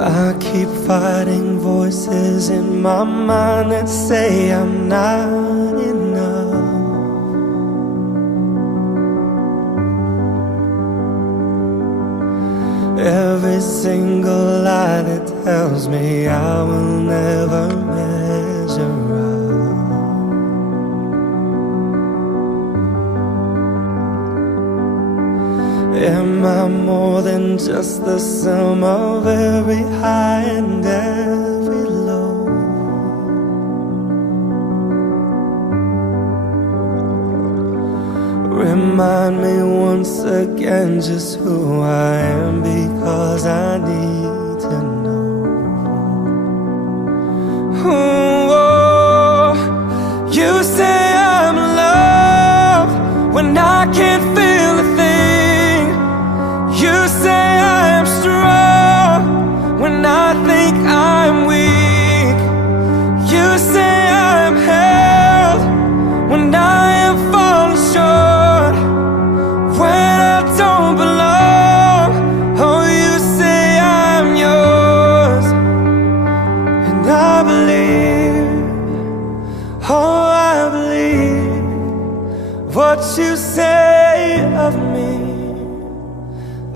I keep fighting voices in my mind that say I'm not enough. Every single lie that tells me I will never measure up. Am I more than just the sum of every high and every low? Remind me once again just who I am, because I need to know. Oh, you say I'm loved when I can't feel a thing. You say I am strong when I think I'm weak. You say I am held when I am falling short, when I don't belong. Oh, you say I'm yours, and I believe, oh, I believe what you say of me.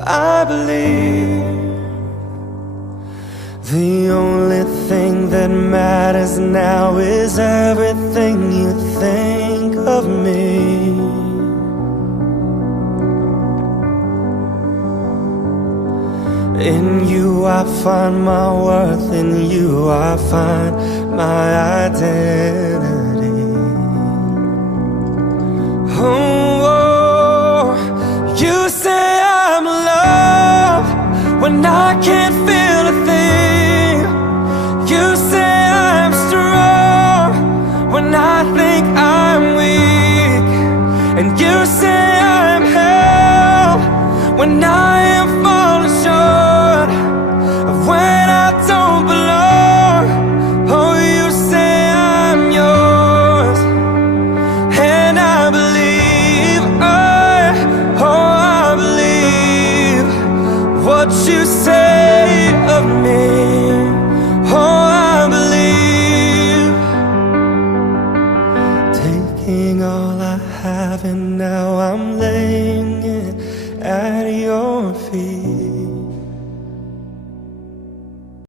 I believe the only thing that matters now is everything you think of me. In you I find my worth, in you I find my identity. Oh, you say I'm loved when I can't feel